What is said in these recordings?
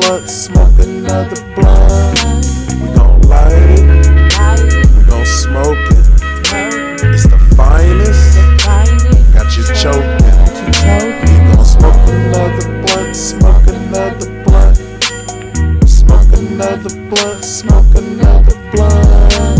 blunt, smoke another blunt. We gon' light it, we gon' smoke it. It's the finest, got you choking. We gon' smoke another blunt, smoke another blunt. Smoke another blunt, smoke another blunt.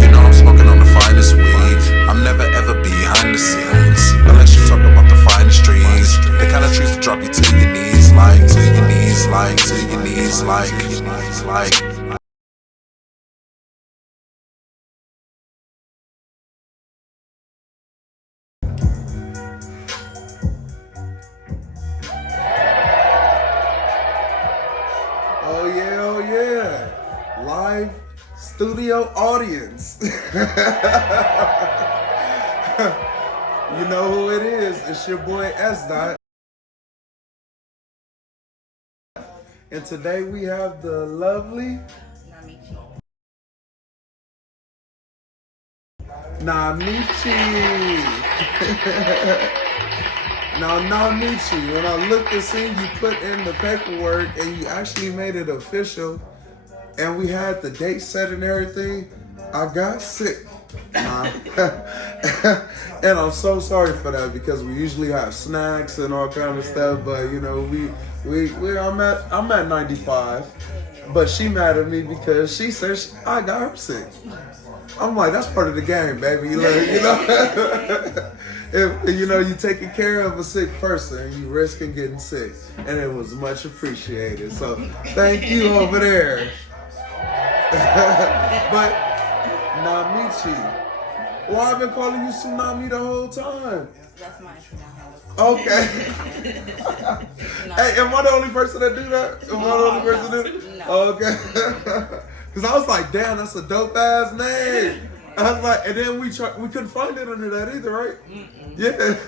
You know I'm smoking on the finest weed. I'm never ever behind the scenes, unless you talk about the finest trees. The kind of trees that drop you to your knees, like to your knees, like to your knees, like. Oh yeah, live studio audience. You know who it is. It's your boy Sdot. And today we have the lovely Namichi. Now, Namichi, when I looked to see you put in the paperwork and you actually made it official, and we had the date set and everything, I got sick. And I'm so sorry for that, because we usually have snacks and all kind of stuff, but you know, I'm at 95, but she mad at me because she says I got her sick. I'm like, that's part of the game, baby. You know, if you know you taking care of a sick person, you risking getting sick, and it was much appreciated. So thank you over there. But Namichi, well, I've been calling you Tsunami the whole time. That's my Instagram. Okay. Hey, am I the only person that do that? Am I the only person that do that? No. Okay. Because I was like, damn, that's a dope ass name. I was like, and then we couldn't find it under that either, right? Yeah,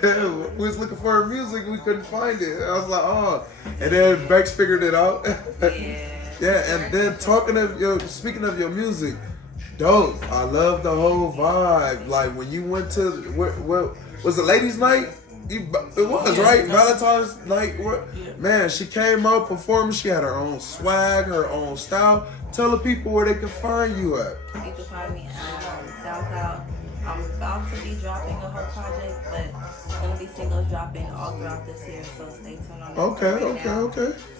we was looking for her music, we couldn't find it. I was like, oh, and then Bex figured it out. Yeah, and then speaking of your music, dope. I love the whole vibe. Like when you went to what was it, ladies' night? It was, right? Valentine's night. Man, she came out performing. She had her own swag, her own style. Tell the people where they can find you at. You can find me on SoundCloud. I'm about to be dropping a whole project, but it's going to be singles dropping all throughout this year, so stay tuned on that. Okay.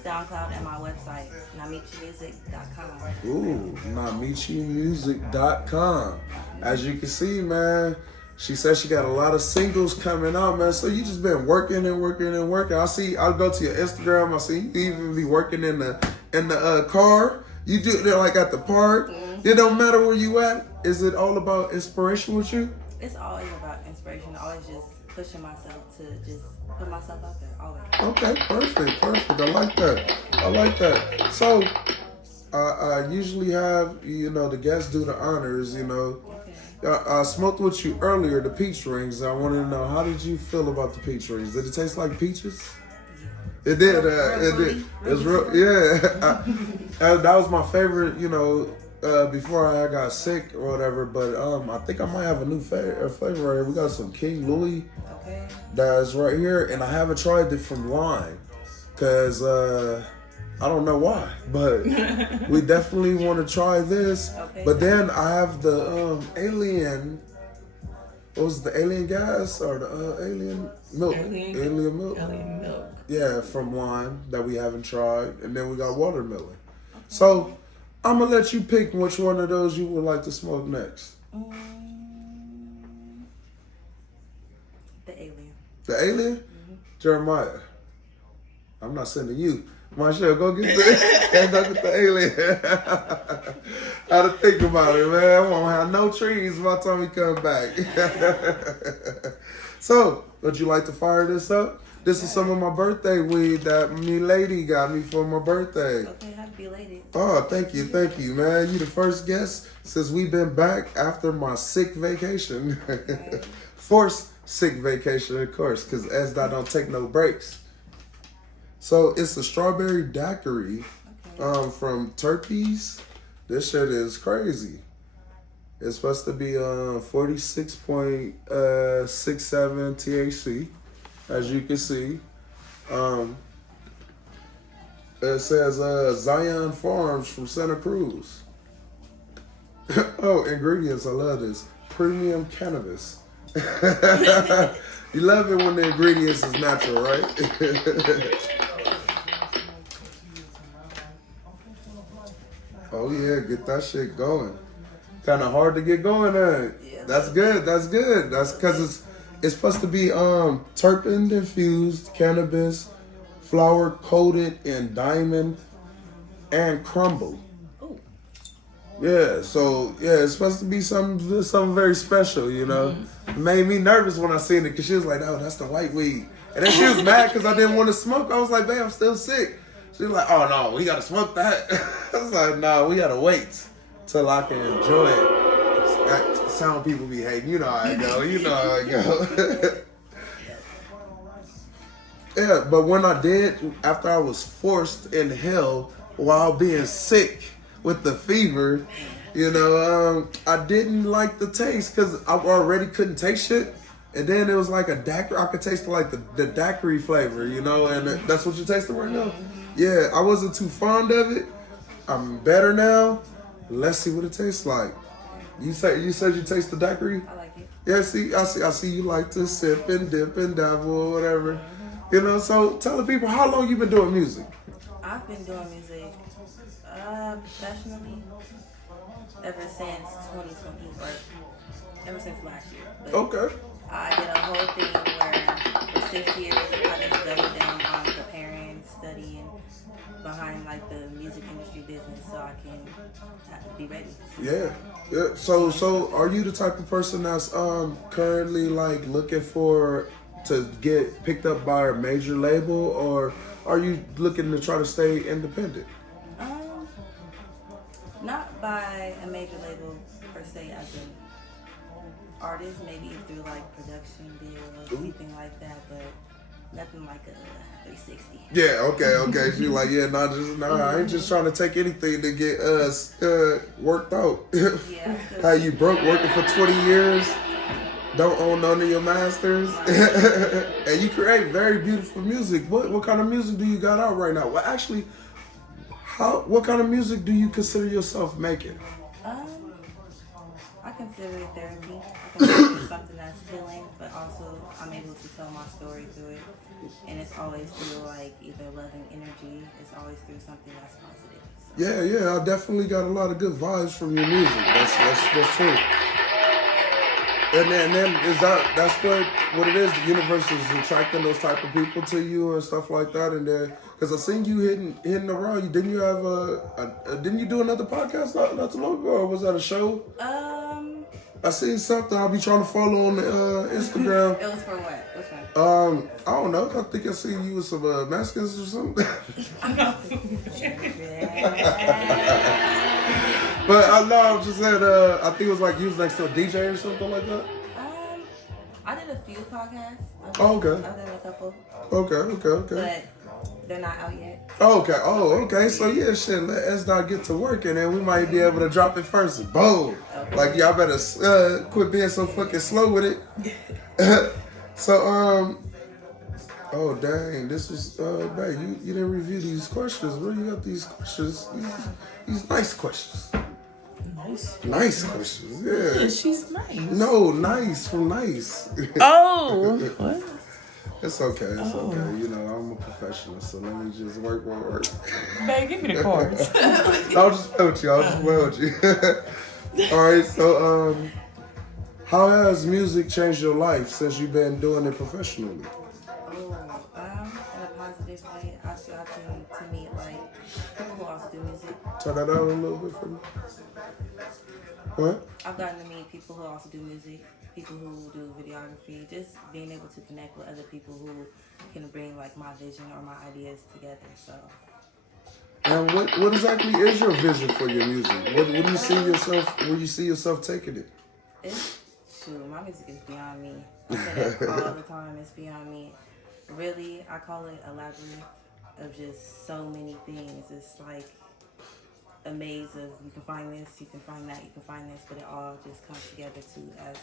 SoundCloud and my website, namichimusic.com. Ooh, namichimusic.com. As you can see, man, she says she got a lot of singles coming out, man. So you just been working and working and working. I'll go to your Instagram. I see you even be working in the car. You do it like at the park. It don't matter where you at. Is it all about inspiration with you? It's always about inspiration. Always just pushing myself to just put myself out there. Always. Okay, perfect. I like that. So, I usually have, the guests do the honors, I smoked with you earlier, the peach rings. I wanted to know, how did you feel about the peach rings? Did it taste like peaches? It did. It did. It's real. Yeah. That was my favorite, before I got sick or whatever. But I think I might have a new flavor right here. We got some King Louis. Okay. That's right here, and I haven't tried it from lime, cause I don't know why, but we definitely want to try this. Okay. But then I have the alien. What was the alien gas or the alien milk? Alien milk. Alien milk. Yeah, from lime that we haven't tried, and then we got watermelon. Okay. So I'm gonna let you pick which one of those you would like to smoke next. The alien. The alien? Mm-hmm. Jeremiah, I'm not sending you. Marshall, go get the alien. I had to think about it, man. I won't have no trees by the time we come back. So, would you like to fire this up? This is some of my birthday weed that me lady got me for my birthday. Okay, happy belated. Oh, thank you, man. You the first guest since we've been back after my sick vacation. Okay. Forced sick vacation, of course, because Sdot don't take no breaks. So it's a strawberry daiquiri from Turkey's. This shit is crazy. It's supposed to be 46.67 THC, as you can see. It says Zion Farms from Santa Cruz. Oh, ingredients. I love this. Premium cannabis. You love it when the ingredients is natural, right? Oh yeah, get that shit going. Kind of hard to get going, Yeah, That's good. That's good. That's because it's supposed to be terpene infused cannabis, flour coated in diamond and crumble. Ooh. Yeah, so yeah, it's supposed to be something very special, you know. It made me nervous when I seen it because she was like, "Oh, that's the white weed," and then she was mad because I didn't want to smoke. I was like, "Babe, I'm still sick." She was like, "Oh no, we gotta smoke that." I was like, "No, we gotta wait till I can enjoy it." That sound people be hating, you know how I go. You know how I go. Yeah, but when I did, after I was forced in hell while being sick with the fever, you know, I didn't like the taste because I already couldn't taste shit. And then it was like a daiquiri. I could taste like the daiquiri flavor, you know, and that's what you're tasting right now. Yeah, I wasn't too fond of it. I'm better now. Let's see what it tastes like. You said you taste the daiquiri? I like it. Yeah, I see you like to sip and dip and dabble or whatever. You know, so tell the people how long you been doing music. I've been doing music professionally ever since 2020, or ever since last year. But Okay. I did a whole thing where for 6 years I just doubled down on preparing, studying behind like the music industry business so I can be ready. Yeah. Yeah. So are you the type of person that's currently like looking to get picked up by a major label, or are you looking to try to stay independent? Not by a major label per se as an artist, maybe through like production deals, anything like that, but nothing like a 360. Yeah, okay. She's like, yeah, I ain't just trying to take anything to get us worked out. Yeah. How you broke working for 20 years, don't own none of your masters, and you create very beautiful music. What kind of music do you got out right now? Well, actually, what kind of music do you consider yourself making? I consider it therapy. I consider it something that's healing, but also I'm able to tell my story through it. And it's always through like either loving energy, it's always through something that's positive. So. Yeah, I definitely got a lot of good vibes from your music. That's true. And then that's what it is. The universe is attracting those type of people to you and stuff like that. And then because I seen you hitting around. Didn't you have didn't you do another podcast not too long ago, or was that a show? I seen something. I'll be trying to follow on Instagram. It was for what? Which one? I don't know. I think I seen you with some Mexicans or something. But I know I'm just saying. I think it was like you was next to a DJ or something like that. I did a few podcasts. Oh, okay. I've done a couple. Okay. But they're not out yet. Okay. So yeah, shit. Let Sdot get to work, and then we might be able to drop it first. Boom. Okay. Like y'all better quit being so fucking slow with it. So oh dang, this was man, you didn't review these questions. Where you got these questions? These nice questions. Nice questions. Yeah. She's nice. No, nice from nice. Oh. What? It's okay. It's okay. You know, I'm a professional, so let me just work. Babe, give me the cards. I'll just play with you. All right. So, how has music changed your life since you've been doing it professionally? In a positive way. I feel to meet like people who also do music. Turn that down a little bit for me. What? I've gotten to meet people who also do music, people who do videography, just being able to connect with other people who can bring like my vision or my ideas together. So. And what exactly is your vision for your music? What do you see yourself? Where you see yourself taking it? My music is beyond me. I say that all the time. It's beyond me. Really, I call it a labyrinth of just so many things. It's like a maze of you can find this, you can find that, you can find this, but it all just comes together as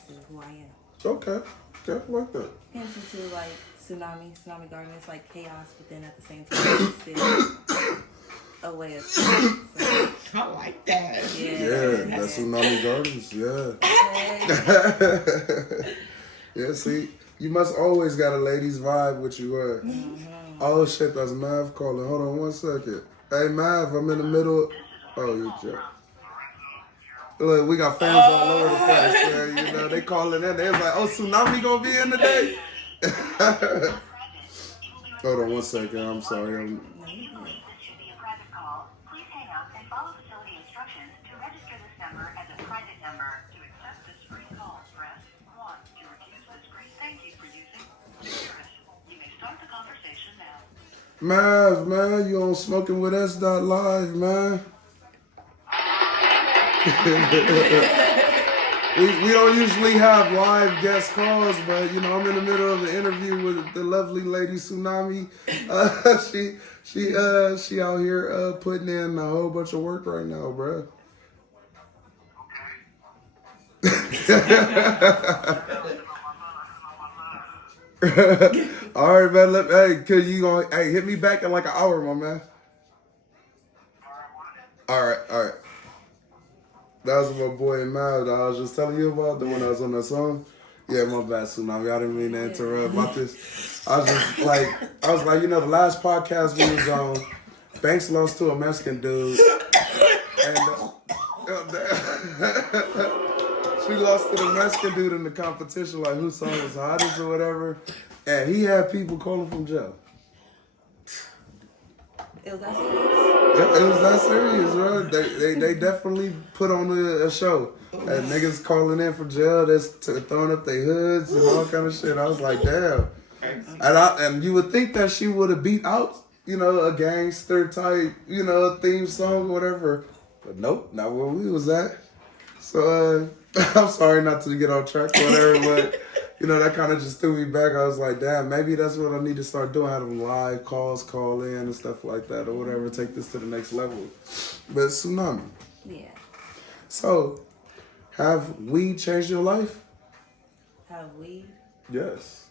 to who I am. Okay, I like that. Hence into like tsunami garden. It's like chaos, but then at the same time, it's still a way of feeling. So, I like that. Yeah, that's Tsunami Gardens. Yeah. Yeah, see, you must always got a ladies vibe with you. Oh shit, that's Mav calling. Hold on 1 second. Hey Mav, I'm in the middle. Oh, you joke. Look, we got fans all over the place. Man. You know, they calling in. They was like, "Oh, Tsunami gonna be in today." Hold on 1 second. I'm sorry. Mav, man, you on Smoking with Sdot live, man. we don't usually have live guest calls, but you know I'm in the middle of an interview with the lovely lady Tsunami. She out here putting in a whole bunch of work right now, bro. All right, man. Hey, could you hit me back in like an hour, my man? All right. That was my boy Mal that I was just telling you about, the one that was on that song. Yeah, my bad, Tsunami. I didn't mean to interrupt about this. I was like, you know, the last podcast we was on, Banks lost to a Mexican dude, and she lost to the Mexican dude in the competition, like whose song was hottest or whatever. And he had people calling from jail. it was that serious? Yeah, it was that serious, bro. They definitely put on a show. And niggas calling in from jail, that's throwing up their hoods and all kind of shit. I was like, damn. And you would think that she would have beat out, you know, a gangster type, you know, theme song or whatever. But nope, not where we was at. So, I'm sorry not to get off track or whatever, but, you know, that kind of just threw me back. I was like, damn, maybe that's what I need to start doing, having live calls, call in and stuff like that or whatever, take this to the next level. But Tsunami. Yeah. So, have weed changed your life? Have weed? Yes.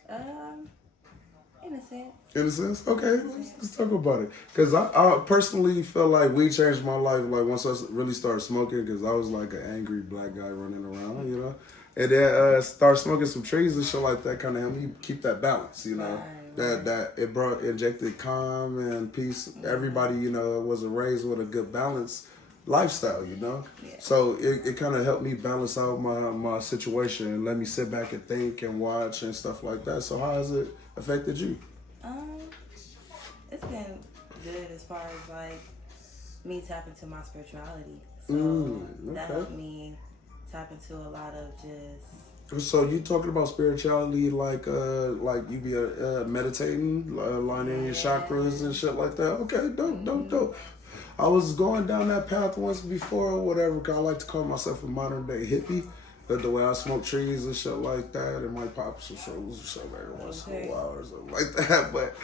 In a sense. In a sense? Okay, let's talk about it. Because I personally feel like weed changed my life, like once I really started smoking, because I was like an angry black guy running around, you know? And then start smoking some trees and shit like that, kind of helped me keep that balance, you know? Right. That it injected calm and peace. Everybody, you know, was raised with a good balance lifestyle, you know? Yeah. So it kind of helped me balance out my situation and let me sit back and think and watch and stuff like that. So how has it affected you? It's been good as far as like me tapping into my spirituality. So that helped me tap into a lot of just. So you talking about spirituality like you be meditating, lining your chakras and shit like that? Okay, dope. I was going down that path once before or whatever, cause I like to call myself a modern day hippie. But the way I smoke trees and shit like that, it might pop some shrooms or something every once in a while or something like that. But,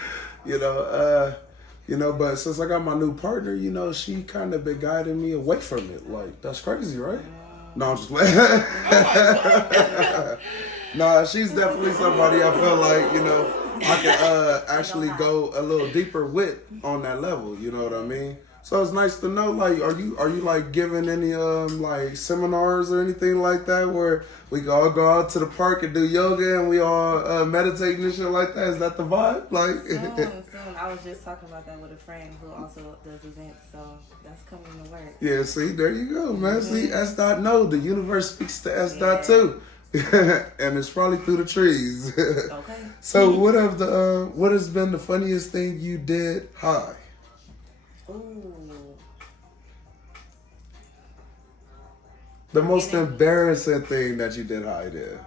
but since I got my new partner, you know, she kind of been guiding me away from it. Like, that's crazy, right? No, I'm just playing. Nah, she's definitely somebody I feel like, you know, I can actually go a little deeper with on that level, you know what I mean? So it's nice to know, like, are you like giving any like seminars or anything like that where we can all go out to the park and do yoga and we all meditating and shit like that? Is that the vibe? Like, soon. I was just talking about that with a friend who also does events, so that's coming to work. Yeah, see, there you go, man. See, Sdot know the universe speaks to Sdot too, and it's probably through the trees. Okay. So what has been the funniest thing you did high? Ooh. The most embarrassing thing that you did high there.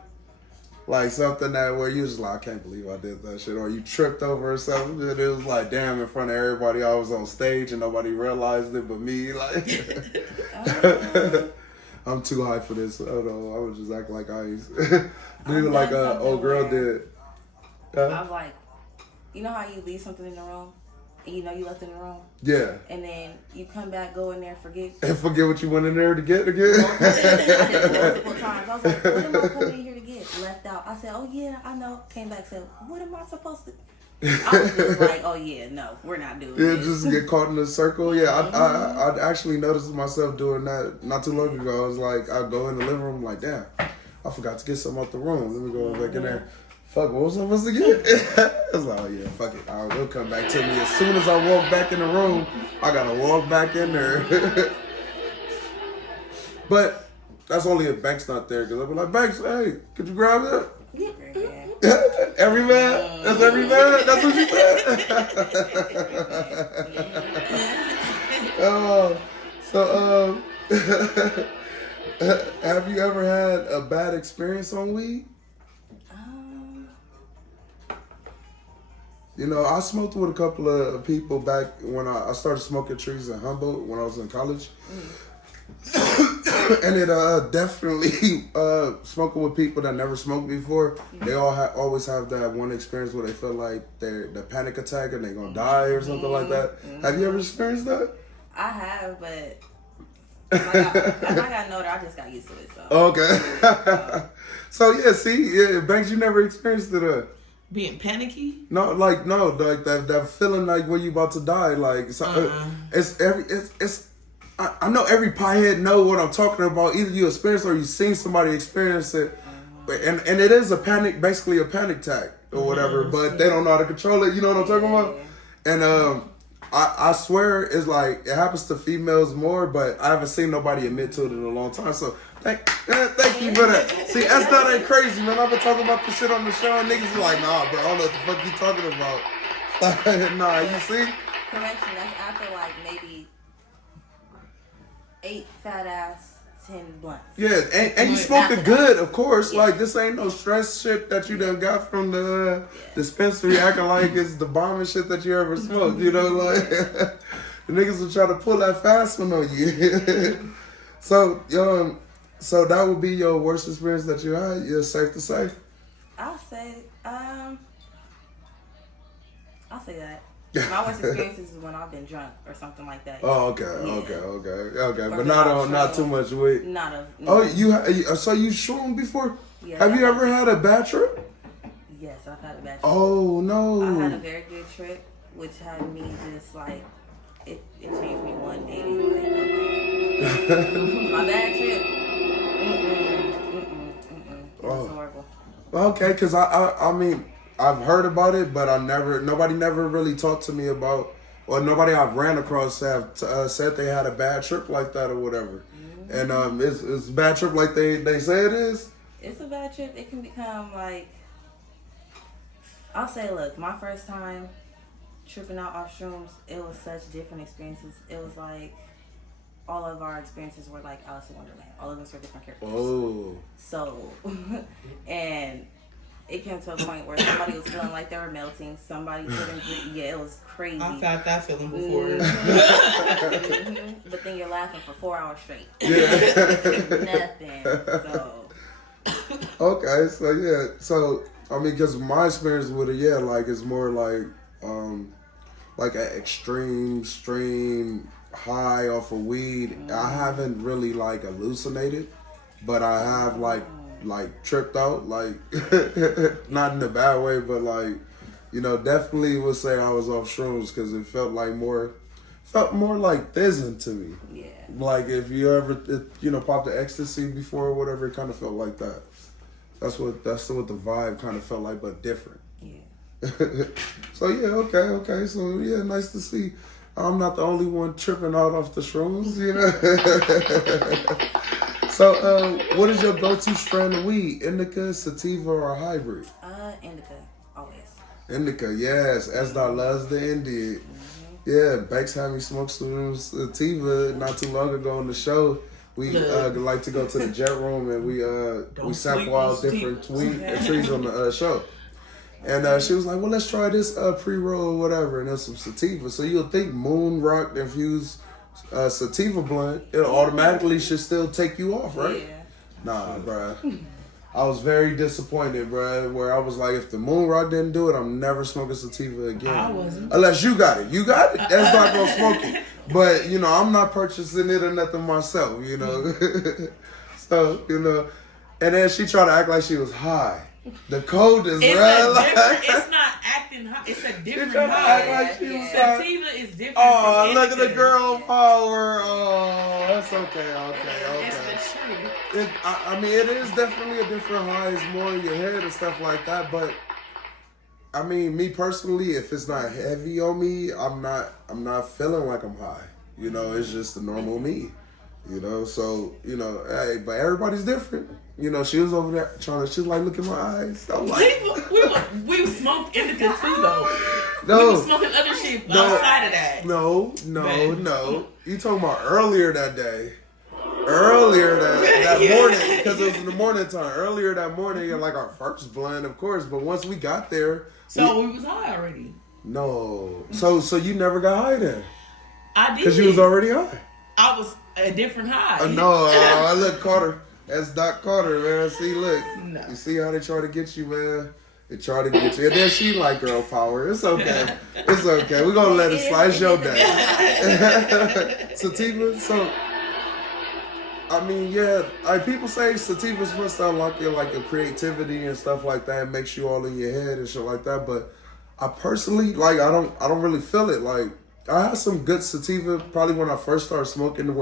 Like something that where you was like, I can't believe I did that shit. Or you tripped over or something. And it was like, damn, in front of everybody, I was on stage and nobody realized it but me. Like, I'm too high for this. I don't know. I would just act like ice. Do like an old girl did. I'm like, you know how you leave something in the room? And you know you left it in the room? Yeah. And then you come back, go in there, forget. And forget what you went in there to get again? Multiple times. I was like, what am I coming in here to get? Left out. I said, oh yeah, I know. Came back, said, what am I supposed to? I was just like, oh yeah, no, we're not doing Yeah, this. just get caught in a circle. Yeah, I actually noticed myself doing that not too long ago. I was like, I go in the living room, like, damn, I forgot to get something out the room. Let me go back in there. Fuck, what was I supposed to get? I was like, oh yeah, fuck it. It'll come back to me. As soon as I walk back in the room, I gotta walk back in there. But that's only if Banks not there, because I'll be like, Banks, hey, could you grab that? Yeah. Every man? That's every man? That's what you said? Have you ever had a bad experience on weed? You know, I smoked with a couple of people back when I started smoking trees in Humboldt when I was in college. And it definitely smoking with people that never smoked before. They all always have that one experience where they feel like they're the panic attack and they're gonna die or something like that. Have you ever experienced that? I have, but as I got older, I just got used to it. So Okay. So yeah, see, Banks, you never experienced it. Being panicky? Like that feeling like when you about to die. Like it's I know every piehead know what I'm talking about. Either you experience or you seen somebody experience it, and it is basically a panic attack or whatever. But they don't know how to control it. You know what I'm talking about? And I swear it's like it happens to females more, but I haven't seen nobody admit to it in a long time. So thank you for that. See, Sdot ain't crazy, man. I've been talking about this shit on the show, and niggas are like, nah, bro, I don't know what the fuck you talking about. Nah, you see? correction, that's after like maybe 8 fat ass 10 blunts. Yeah, and you smoking good, of course. Yeah. Like, this ain't no stress shit that you done got from the dispensary acting like it's the bombing shit that you ever smoked. You know, like, the niggas will try to pull that fast one on you. So that would be your worst experience that you had? Yeah, safe to say? I'll say that. My worst experiences is when I've been drunk or something like that. Oh, okay, yeah. okay. But not too much weight. Not a. Oh, so you shroomed before? Yeah. Have you ever had a bad trip? Yes, I've had a bad trip. Oh no. I had a very good trip, which had me just like it changed me 180. Like, okay. My bad trip. It was horrible. Okay, because I mean, I've heard about it, but nobody never really talked to me about, or nobody I've ran across have said they had a bad trip like that or whatever. Mm-hmm. And it's a bad trip like they say it is? It's a bad trip. It can become like, I'll say, look, my first time tripping out off shrooms, it was such different experiences. It was like, all of our experiences were like Alice in Wonderland. All of us were different characters. Oh. So, and it came to a point where somebody was feeling like they were melting. Somebody couldn't breathe. Yeah, it was crazy. I've had that feeling before. Mm-hmm. But then you're laughing for 4 hours straight. Yeah. Nothing. So. Okay, so yeah. So, I mean, because my experience with it, yeah, like, it's more like an extreme high off of weed. I haven't really like hallucinated, but I have like tripped out, like not in a bad way, but like, you know, definitely would say I was off shrooms because it felt more like thizzing to me. Yeah. Like if you ever popped the ecstasy before or whatever, it kind of felt like that. That's what the vibe kind of felt like, but different. Yeah. So yeah, okay. So yeah, nice to see. I'm not the only one tripping out off the shrooms, you know. So, what is your go-to strand of weed? Indica, sativa, or hybrid? Indica, always. Indica, yes. Sdot loves the India. Mm-hmm. Yeah, Banks had me smoke some sativa not too long ago on the show. We like to go to the jet room and we sample out different trees on the show. And she was like, well, let's try this pre-roll or whatever. And there's some sativa. So you'll think moon rock infused sativa blunt, it automatically should still take you off, right? Yeah. Nah, bruh. I was very disappointed, bruh, where I was like, if the moon rock didn't do it, I'm never smoking sativa again. I wasn't. Unless you got it. You got it. That's not going to smoke it. But, you know, I'm not purchasing it or nothing myself, you know. So, you know. And then she tried to act like she was high. The coldest, right? It's not acting acting high. It's a She different trying to act high. like she was high. Sativa is different. Oh, from look at the indica. girl power. Oh, that's okay. It's Okay. the truth. I mean, it is definitely a different high. It's more in your head and stuff like that. But I mean, me personally, if it's not heavy on me, I'm not feeling like I'm high. You know, it's just the normal me. You know, so hey, but everybody's different. You know, she was over there trying to. She's like, look at my eyes. I'm like, we smoked indica too though. no, We were smoking other shit outside of that. No. You talking about earlier that day? Earlier that Yeah. morning, because it was in the morning time. Earlier that morning, like our first blend, of course. But once we got there, So we was high already. no. So you never got high then? I did. Because you was already high. I was a different high. No, I look Carter. That's Sdot Carter, man. See, look. No. You see how they try to get you, man? They try to get you. And then she like girl power. It's okay. It's okay. We're going to let it slide. It's your day. Sativa, so, I mean, yeah. Like, people say sativa's supposed to unlock your creativity and stuff like that. It makes you all in your head and shit like that. But I personally, like, I don't really feel it. Like, I had some good sativa probably when I first started smoking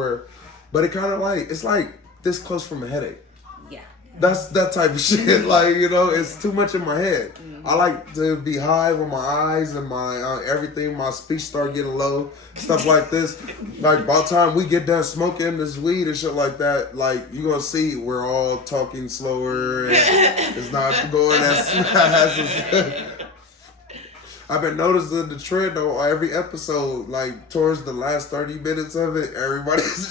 but it kind of it's like this close from a headache. Yeah. That's that type of shit. Like, it's too much in my head. I like to be high with my eyes and my everything. My speech start getting low, stuff like this. Like, by the time we get done smoking this weed and shit like that, like, you're going to see we're all talking slower and it's not going as fast. I've been noticing the trend on every episode, like towards the last 30 minutes of it, everybody's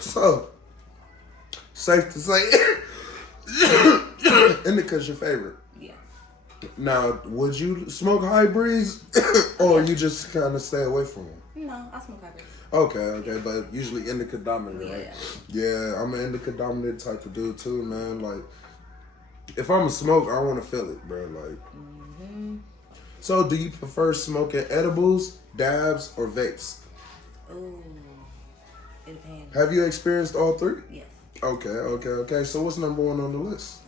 so safe to say indica's your favorite. Yeah. Now, would you smoke hybrids or you just kind of stay away from them? No, I smoke hybrids. Okay, but usually indica dominant, right? Yeah. Yeah, I'm an indica dominant type of dude too, man. Like, if I'm a smoke, I want to feel it, bro. Like, So, do you prefer smoking edibles, dabs, or vapes? Ooh, it depends. Have you experienced all three? Yes. Okay. So, what's number one on the list?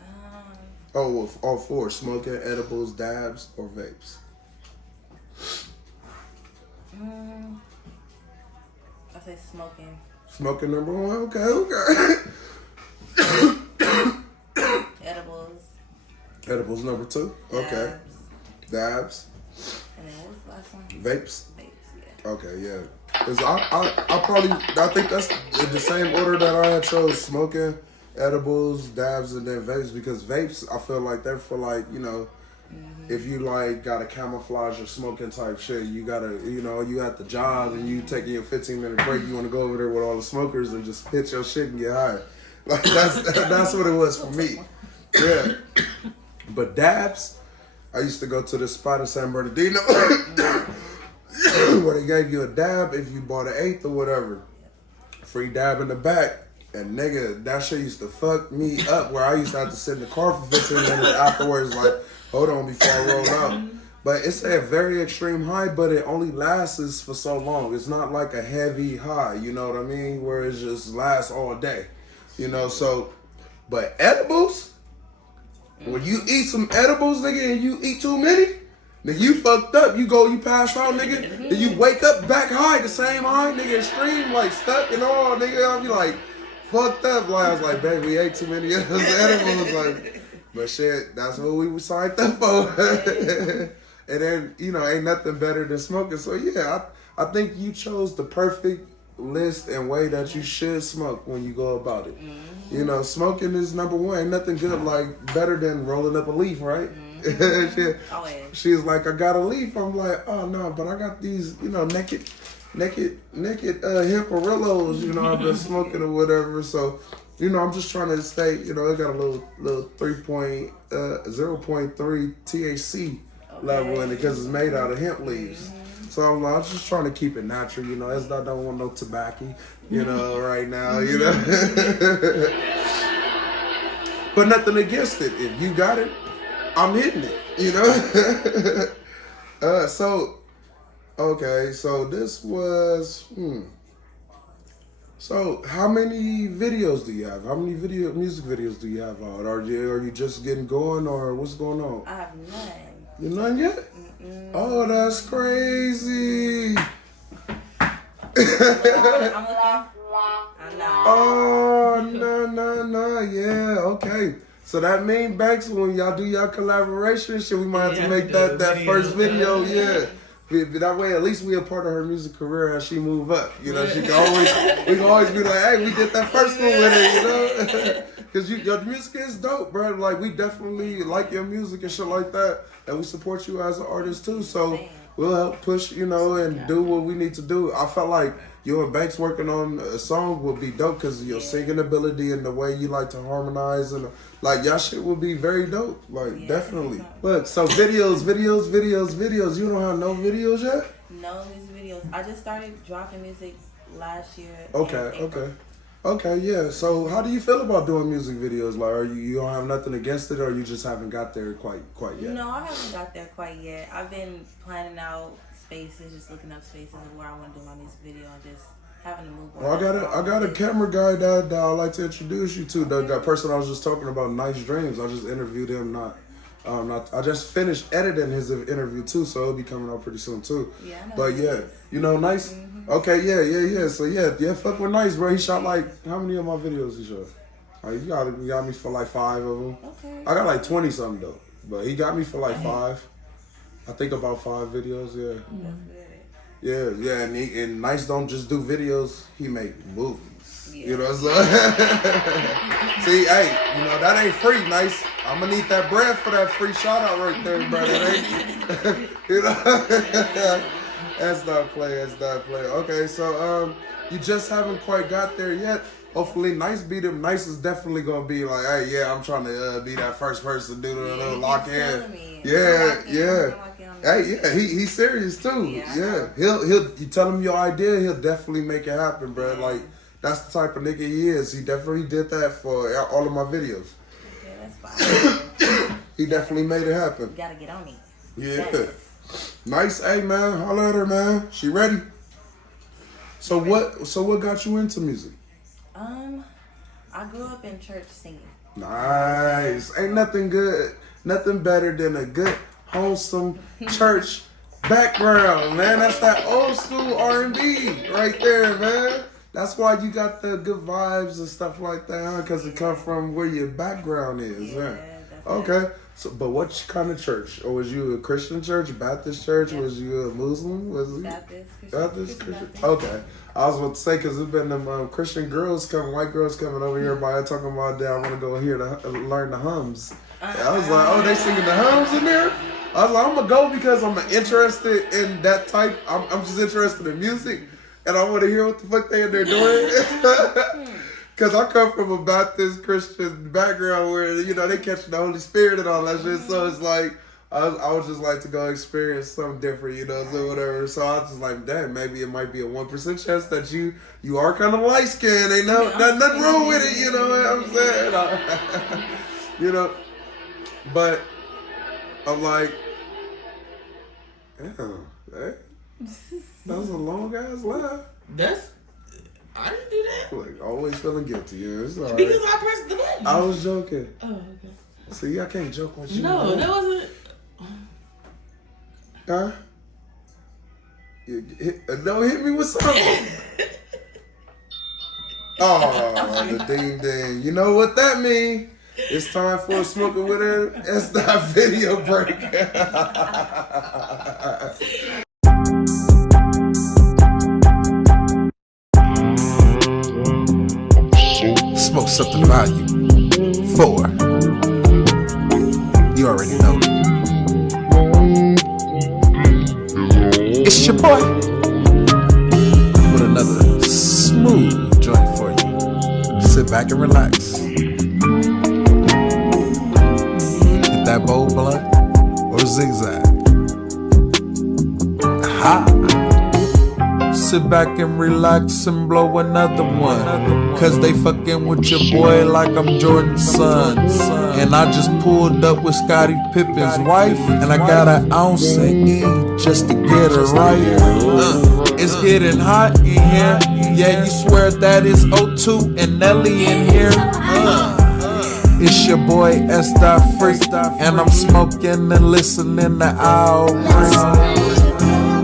Oh, well, all four: smoking, edibles, dabs, or vapes. I say smoking. Smoking number one. Okay. Edibles. Edibles number two. Okay. Dabs. And then what was the last one? Vapes. Vapes, yeah. Okay, yeah. Cause I think that's in the same order that I had chose: smoking, edibles, dabs, and then vapes. Because vapes, I feel like they're for if you gotta camouflage your smoking type shit, you gotta, you at the job and you taking your 15-minute break, you want to go over there with all the smokers and just hit your shit and get high. Like that's what it was for me. Yeah. But dabs, I used to go to the spot in San Bernardino where they gave you a dab if you bought an eighth or whatever. Free dab in the back. And nigga, that shit used to fuck me up where I used to have to sit in the car for 15 minutes afterwards, like, hold on before I roll out. But it's a very extreme high, but it only lasts for so long. It's not like a heavy high, you know what I mean? Where it just lasts all day. So, but edibles, when you eat some edibles, nigga, and you eat too many, nigga, you fucked up. You pass out, nigga, then you wake up back high, the same high, nigga, extreme, stuck and all, nigga. I'll be like, fucked up. I was like, baby, we ate too many of those edibles. But shit, that's what we were signed up for. And then, ain't nothing better than smoking. So yeah, I think you chose the perfect list and way that you should smoke when you go about it. Smoking is number one. Ain't nothing good better than rolling up a leaf, right? She's like, I got a leaf. I'm like, oh no, but I got these, naked hemperillos, I've been smoking or whatever. So, I'm just trying to stay, it got a little 0.3 THC level in it because it's made out of hemp leaves. So I'm just trying to keep it natural, as I don't want no tobacco, right now, But nothing against it. If you got it, I'm hitting it, Okay, so this was, So, how many videos do you have? How many music videos do you have out? Are you just getting going, or what's going on? I have none. You none yet? Mm-mm. Oh, that's crazy. I'm looking. I know. Oh, no. Yeah, okay. So that means, Banks, when y'all do y'all collaboration shit, we might have to make that first video, yeah. That way, at least we a part of her music career as she move up. You know, we can always be like, hey, we did that first one with it, you know? Because your music is dope, bro. Like, we definitely like your music and shit like that. And we support you as an artist, too. So we'll help push, you know, and do what we need to do. I felt like you and Banks working on a song would be dope because your singing ability and the way you like to harmonize and like y'all shit would be very dope. Like definitely. Look, so videos. You don't have no videos yet? No music videos. I just started dropping music last year. Okay, yeah. So how do you feel about doing music videos? Like, are you don't have nothing against it, or you just haven't got there quite yet? No, I haven't got there quite yet. I've been planning out spaces, just looking up spaces of where I want to do my music video and just having to move on. Well, I got a camera guy that I'd like to introduce you to. That person I was just talking about, Nice Dreams. I just interviewed him. I just finished editing his interview too, so it'll be coming out pretty soon too. Yeah, I know. But yeah, you know Nice. Mm-hmm. Okay, yeah. So yeah, fuck with Nice, bro. He shot like how many of my videos he shot? Like, you got me for like 5 of them. Okay. I got like 20 something though, but he got me for like 5. I think about 5 videos. Yeah. That's good. Yeah, and Nice don't just do videos; he make movies. Yeah. You know what I'm saying? See, hey, you know that ain't free, Nice. I'm gonna need that bread for that free shout out right there, brother. You know, that's not play. Okay, so you just haven't quite got there yet. Hopefully, Nice beat him. Nice is definitely gonna be like, hey, yeah, I'm trying to be that first person to do the lock in. Yeah. Hey, yeah, he's serious too. Yeah. You tell him your idea, he'll definitely make it happen, bro. Like that's the type of nigga he is. He definitely did that for all of my videos. Okay, that's fine. He definitely made it happen. Gotta get on it. Yeah. Nice. Hey man, holla at her, man. She ready? So what got you into music? I grew up in church singing. Nice. Ain't nothing better than a good, wholesome church background, man. That's that old school R&B right there, man. That's why you got the good vibes and stuff like that, huh? Because it comes from where your background is, right? Okay. So, but what kind of church? Or was you a Christian church, Baptist church? Yeah. Was you a Muslim? Baptist Christian? Okay. I was about to say, because there's been them Christian girls white girls coming over here by talking about that I want to go here to learn the hums. I was like, oh, they singing the hums in there? I was like, I'm going to go because I'm interested in that type. I'm just interested in music. And I want to hear what the fuck they in there doing. Because I come from a Baptist Christian background where, you know, they catch the Holy Spirit and all that shit. So it's like, I would just like to go experience something different, you know, so whatever. So I was just like, damn, maybe it might be a 1% chance that you are kind of light skinned. Ain't nothing wrong with it, you know what I'm saying? You know, but I'm like, damn, hey, that was a long ass laugh. I didn't do that. Like, always feeling guilty. Yeah, it's all right. Because I pressed the button. I was joking. Oh, okay. See, I can't joke with you. No, that wasn't. Huh? Don't hit me with something. Oh, the ding ding. You know what that means? It's time for a smoking with her. It's that video break. Smoke something value. 4. You already know. It's your boy with another smooth joint for you. Sit back and relax. Hit that bowl blunt or zigzag. Ha! Sit back and relax and blow another one. Cause they fucking with your boy like I'm Jordan's son. And I just pulled up with Scottie Pippen's wife. And I got an ounce of E just to get her right. It's getting hot in here. Yeah, you swear that it's O2 and Nelly in here. It's your boy Sdot Freak, and I'm smoking and listening to Albrecht.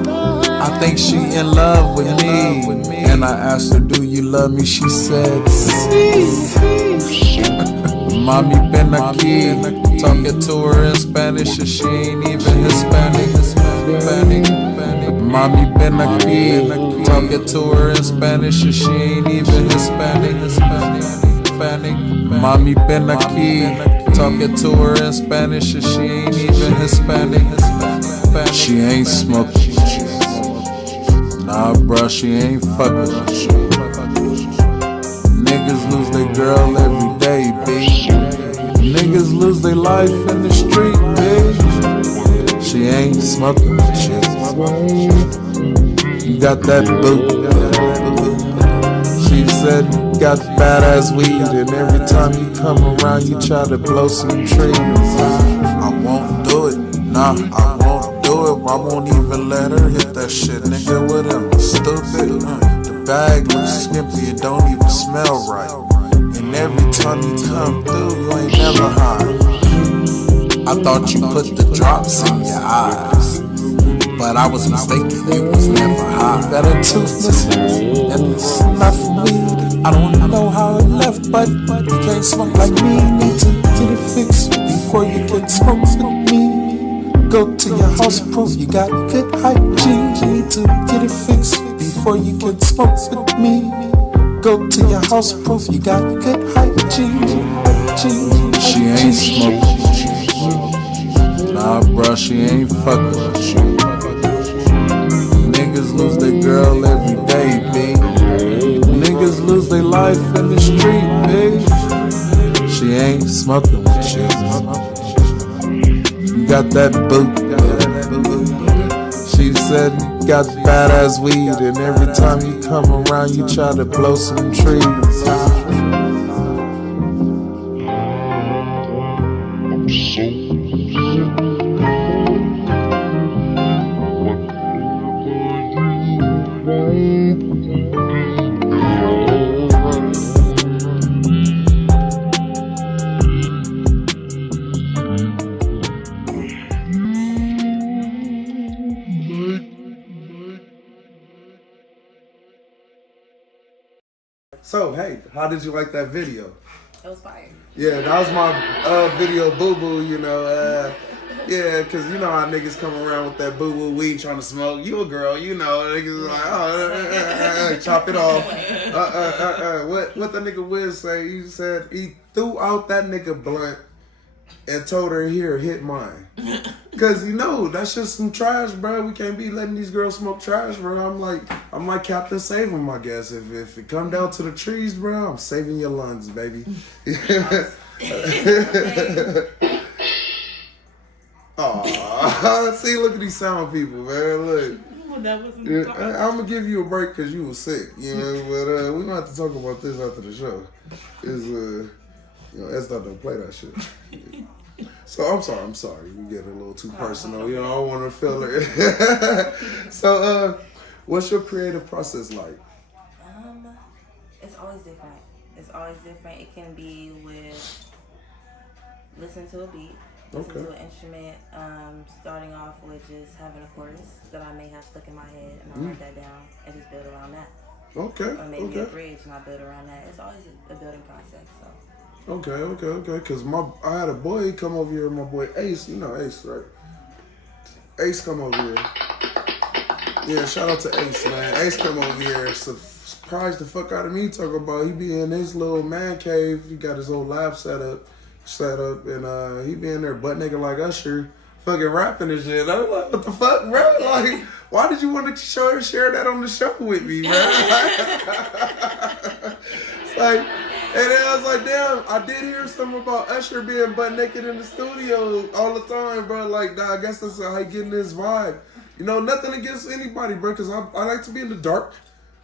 I think she in love with me, and I asked her, do you love me? She said, sí. Mommy been aquí, talking to her in Spanish, and she ain't even Hispanic. Mommy been aquí, talking to her in Spanish, and she ain't even Hispanic. Mommy been aquí, talking to her in Spanish, and she ain't even Hispanic. She ain't smoking. Nah, bruh, she ain't fucking with you. Niggas lose their girl every day, bitch. Niggas lose their life in the street, bitch. She ain't smoking with you. You got that boot. She said you got badass weed, and every time you come around, you try to blow some trees. I won't do it. Nah, I won't do it. I won't even let her hit that shit, nigga. What am I, stupid? The bag looks skimpy, it don't even smell right. And every time you come through, you ain't never high. I thought you put the drops in your eyes, but I was mistaken, you was never high. Got a toothless, and it's not for weed. I don't know how it left, but you can't smoke like me. Need to get it fixed before you can smoke with me. Go to your house, proof you got good hygiene. You need to get it fixed before you can smoke with me. Go to your house, proof you got good hygiene. She ain't smoking. Nah, bruh, she ain't fucking with you. Niggas lose their girl every day, bitch. Niggas lose their life in the street, bitch. She ain't smoking with you. You got that boot. She said you got badass weed, and every time you come around, you try to blow some trees. So, hey, how did you like that video? It was fire. Yeah, that was my video boo-boo, you know. Yeah, because you know how niggas come around with that boo-boo weed trying to smoke. You a girl, you know. Niggas like, oh, chop it off. What the nigga Wiz say? He said he threw out that nigga blunt and told her, here, hit mine. Cause you know, that's just some trash, bro. We can't be letting these girls smoke trash, bro. I'm like Captain Save 'em, I guess. If it come down to the trees, bro, I'm saving your lungs, baby. Aw, see, look at these sound people, man. Look. I'm gonna give you a break because you was sick, you know. But we gonna have to talk about this after the show. You know, Sdot don't play that shit. So I'm sorry. We get a little too personal. You know, I don't want to feel it. So, what's your creative process like? It's always different. It's always different. It can be with listening to a beat, listening to an instrument, starting off with just having a chorus that I may have stuck in my head, and I'll write that down and just build around that. Okay. Or maybe a bridge, and I build around that. It's always a building process. So. Okay. Cause I had a boy come over here. My boy Ace, you know Ace, right? Ace come over here. Yeah, shout out to Ace, man. Ace come over here. Surprised the fuck out of me. Talking about he be in his little man cave. He got his old lab set up, and he be in there butt naked like Usher, fucking rapping and shit. I was like, what the fuck, bro? Like, why did you want to share that on the show with me, bro? Like. And then I was like, damn, I did hear something about Usher being butt naked in the studio all the time, bro. Like, I guess that's how he getting his vibe. You know, nothing against anybody, bro, because I like to be in the dark,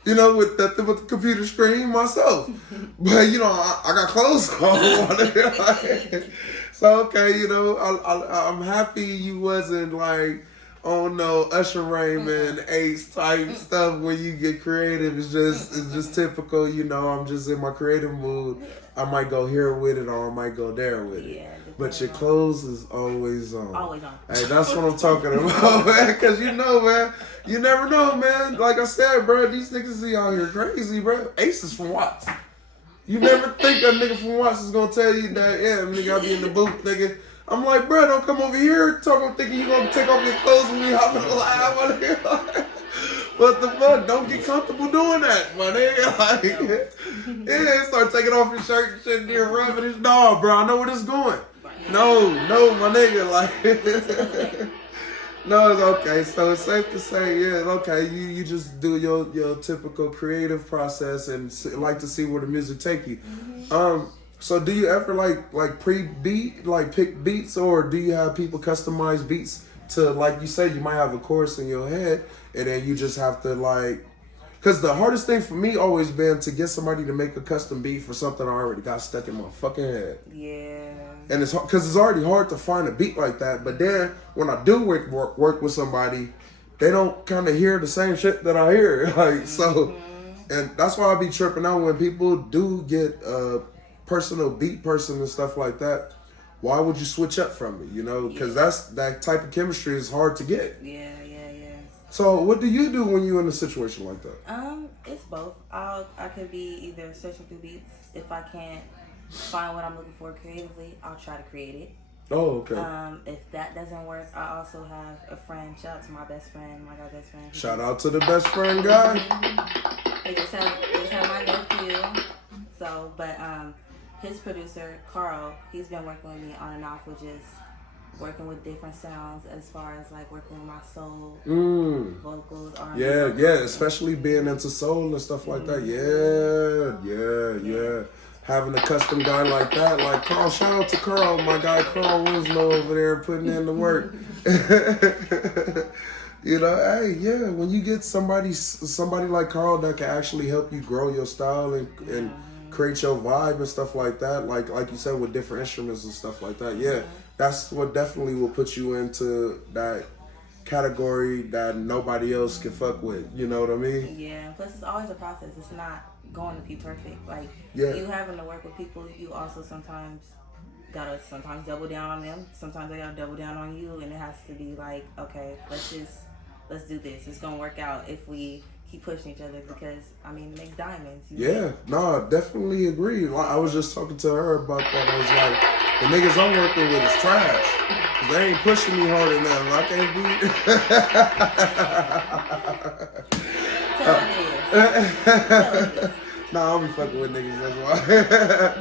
you know, with the computer screen myself. But, you know, I got clothes on. So, okay, you know, I'm happy you wasn't, like, oh no, Usher Raymond, Ace type stuff where you get creative. It's just typical, you know, I'm just in my creative mood. I might go here with it or I might go there with it. Yeah, but your clothes is always on. Always on. Hey, that's what I'm talking about, man. Because you know, man, you never know, man. Like I said, bro, these niggas be out here crazy, bro. Ace is from Watts. You never think a nigga from Watts is going to tell you that, yeah, nigga, I be in the booth, nigga. I'm like, bro, don't come over here thinking you going to take off your clothes when we hop in the live. What the fuck? Don't get comfortable doing that, my nigga. Like, yeah, start taking off your shirt and shit and then rubbing it. No, bro, I know where this is going. No, my nigga. Like, no, it's okay. So it's safe to say, yeah, okay, you just do your typical creative process and like to see where the music take you. So do you ever like pre-beat, like pick beats, or do you have people customize beats to, like you said, you might have a chorus in your head and then you just have to like, because the hardest thing for me always been to get somebody to make a custom beat for something I already got stuck in my fucking head. Yeah. And it's because it's already hard to find a beat like that. But then when I do work with somebody, they don't kind of hear the same shit that I hear. Like, so, and that's why I be tripping out when people do get a personal beat person and stuff like that. Why would you switch up from it? You know, because that type of chemistry is hard to get. Yeah. So what do you do when you're in a situation like that? It's both. I could be either searching through beats. If I can't find what I'm looking for creatively, I'll try to create it. Oh, okay. If that doesn't work, I also have a friend. Shout out to my best friend, my guy best friend. Shout out to the best friend guy. They just have my nephew. So, but his producer Carl, he's been working with me on and off with just working with different sounds as far as like working with my soul, vocals, R&B. Yeah, especially being into soul and stuff like that. Yeah. Having a custom guy like that, like Carl, shout out to Carl, my guy Carl Winslow over there putting in the work. You know, hey, yeah, when you get somebody like Carl that can actually help you grow your style and create your vibe and stuff like that, like you said, with different instruments and stuff like that, yeah. That's what definitely will put you into that category that nobody else can fuck with. You know what I mean? Yeah. Plus, it's always a process. It's not going to be perfect. Like, you having to work with people, you also sometimes gotta double down on them. Sometimes they gotta double down on you, and it has to be like, okay, let's do this. It's gonna work out if we keep pushing each other, because I mean, it makes diamonds. Yeah, no, I definitely agree. Like, I was just talking to her about that. I was like, the niggas I'm working with is trash. They ain't pushing me hard enough. I can't be. Nah, I'll be fucking with niggas. That's why.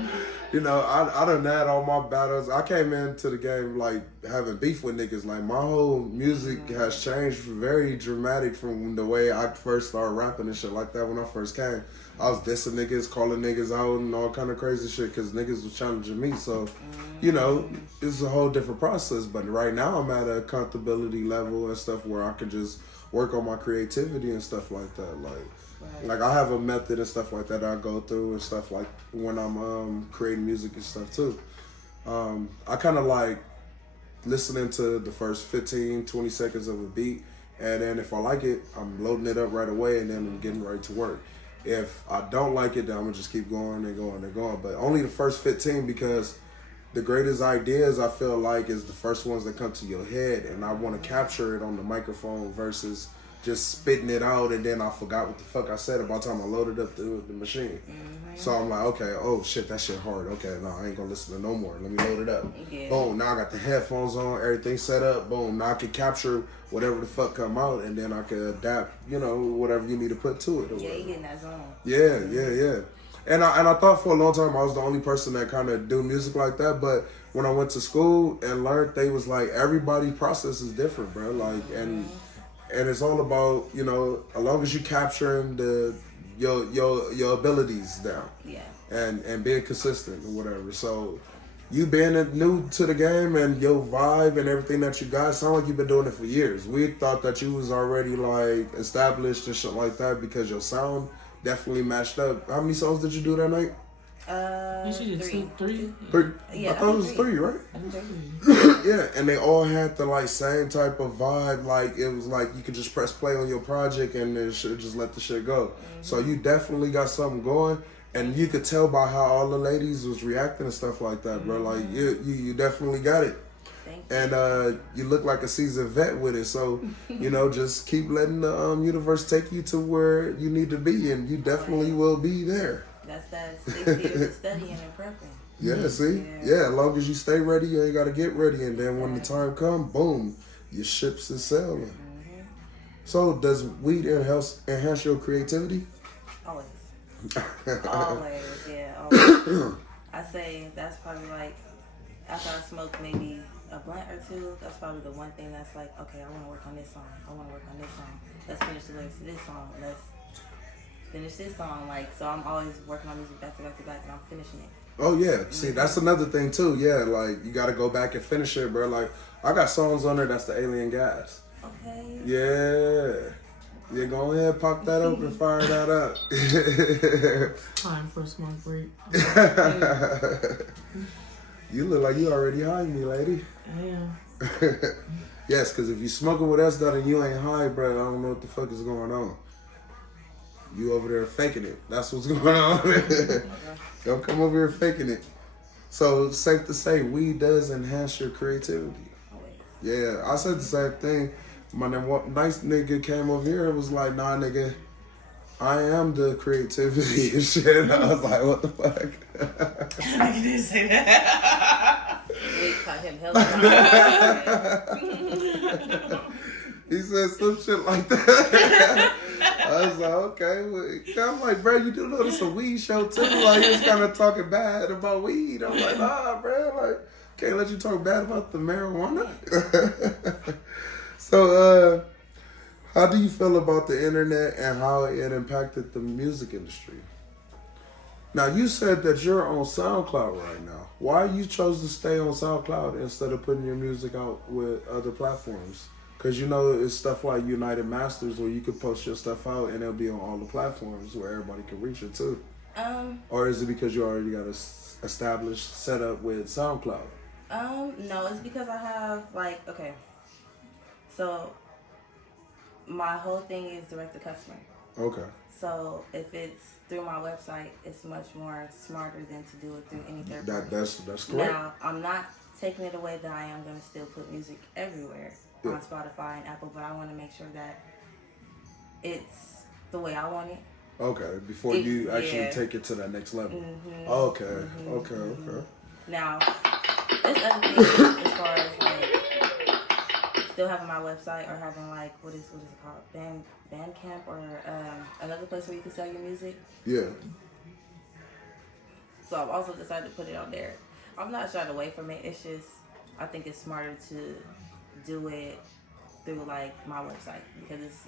You know, I done had all my battles. I came into the game like having beef with niggas. Like, my whole music has changed very dramatic from the way I first started rapping and shit like that when I first came. I was dissing niggas, calling niggas out and all kind of crazy shit because niggas was challenging me. So, you know, it's a whole different process. But right now I'm at a comfortability level and stuff where I can just work on my creativity and stuff like that. Like I have a method and stuff like that I go through and stuff like when I'm creating music and stuff too. I kind of like listening to the first 15, 20 seconds of a beat, and then if I like it, I'm loading it up right away and then I'm getting ready to work. If I don't like it, then I'm gonna just keep going and going and going. But only the first 15, because the greatest ideas I feel like is the first ones that come to your head, and I want to capture it on the microphone versus just spitting it out and then I forgot what the fuck I said about the time I loaded up the machine. So I'm like, okay, oh shit, that shit hard. Okay, no, I ain't gonna listen to no more. Let me load it up. Yeah. Boom, now I got the headphones on, everything set up. Boom, now I can capture whatever the fuck come out and then I can adapt, you know, whatever you need to put to it. Yeah, you get in that zone. Yeah. And I thought for a long time I was the only person that kind of do music like that, but when I went to school and learned, they was like, everybody's process is different, bro. Like, and it's all about, you know, as long as you capturing your abilities down. Yeah. And being consistent or whatever. So you being new to the game and your vibe and everything that you got, sound like you've been doing it for years. We thought that you was already like established and shit like that because your sound definitely matched up. How many songs did you do that night? She did three. Yeah, I thought it was three, right? Yeah, and they all had the like same type of vibe. Like it was like you could just press play on your project and then just let the shit go. So you definitely got something going, and you could tell by how all the ladies was reacting and stuff like that, bro. Like you definitely got it. And you look like a seasoned vet with it, so just keep letting the universe take you to where you need to be, and you definitely will be there. That's that 6 years of studying and prepping. Yeah, see? Yeah, as long as you stay ready, you ain't got to get ready, and then when the time comes, boom, your ships is sailing. So does weed enhance your creativity? Always. Always, yeah, always. I say that's probably like, after I smoke maybe a blunt or two, that's probably the one thing that's like, okay, I want to work on this song. I want to work on this song. Let's finish the lyrics to this song. Let's finish this song. Like, so I'm always working on music back to back to back, and I'm finishing it. Oh, yeah. See, that's another thing, too. Yeah, like, you got to go back and finish it, bro. Like, I got songs on there that's the Alien Gas. Okay. Yeah. Yeah, go ahead, pop that up and fire that up. Time for a smoke break. You look like you already high, me lady. Yeah. Yes, because if you smoking with Sdot and you ain't high, bro, I don't know what the fuck is going on. You over there faking it. That's what's going on. Don't come over here faking it. So it's safe to say weed does enhance your creativity. Yeah, I said the same thing. My nice nigga came over here and was like, nah, nigga, I am the creativity and shit. I was like, what the fuck? I didn't say that. We caught him hell. He said some shit like that. I was like, okay. Well, I'm like, bro, you do know this a weed show too. Like, he was kind of talking bad about weed. I'm like, nah, bro. Like, can't let you talk bad about the marijuana. So, how do you feel about the internet and how it impacted the music industry? Now, you said that you're on SoundCloud right now. Why you chose to stay on SoundCloud instead of putting your music out with other platforms? Because it's stuff like United Masters where you could post your stuff out and it'll be on all the platforms where everybody can reach it too. Or is it because you already got a established setup with SoundCloud? No, it's because I have okay. So my whole thing is direct to customer. Okay. So if it's through my website, it's much more smarter than to do it through any third party. That's correct. Now, I'm not taking it away that I am going to still put music everywhere on Spotify and Apple, but I want to make sure that it's the way I want it. Okay, before you actually take it to that next level. Mm-hmm. Okay. Now, there's other things as far as still having my website or having what is it called? Bandcamp or another place where you can sell your music. Yeah. So I've also decided to put it on there. I'm not shying away from it. It's just I think it's smarter to do it through my website because it's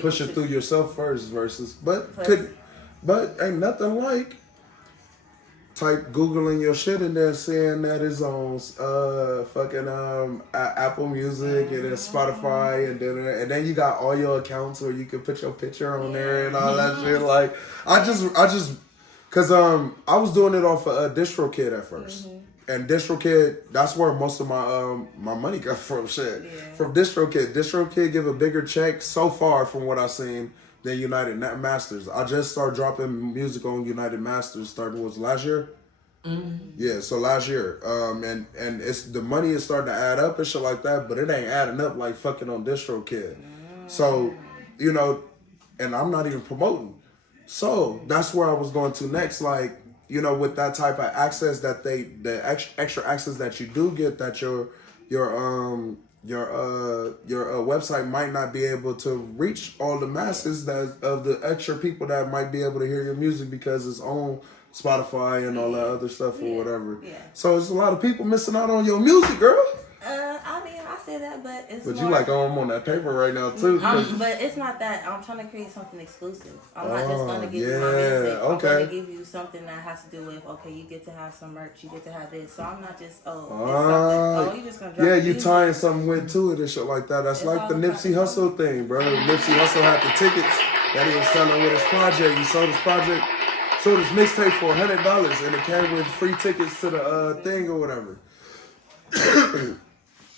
push it through yourself first versus but ain't nothing like type Googling your shit and then saying that it's on Apple Music and then Spotify and then you got all your accounts where you can put your picture on there and all that shit. Like I just cause I was doing it off of DistroKid at first. And DistroKid, that's where most of my money got from shit. Yeah. From DistroKid. DistroKid give a bigger check so far from what I've seen than United Masters. I just started dropping music on United Masters starting last year. Mm-hmm. Yeah, so last year. And it's the money is starting to add up and shit like that, but it ain't adding up like fucking on DistroKid. So, and I'm not even promoting. So that's where I was going to next, with that type of access that the extra access that you do get, that your website might not be able to reach all the masses of the extra people that might be able to hear your music because it's on Spotify and all that other stuff or whatever. Yeah. So it's a lot of people missing out on your music, girl. I say that, but it's But more, you I'm on that paper right now too. But it's not that. I'm trying to create something exclusive. I'm not just going to give you my music. I'm going to give you something that has to do with, you get to have some merch, you get to have this. So I'm not just, you just going to drop you tying something to it and shit like that. That's it's like the Nipsey Hussle thing, bro. Nipsey Hussle had the tickets that he was selling with his project. He sold his project. So this mixtape for $100, and it came with free tickets to the thing or whatever.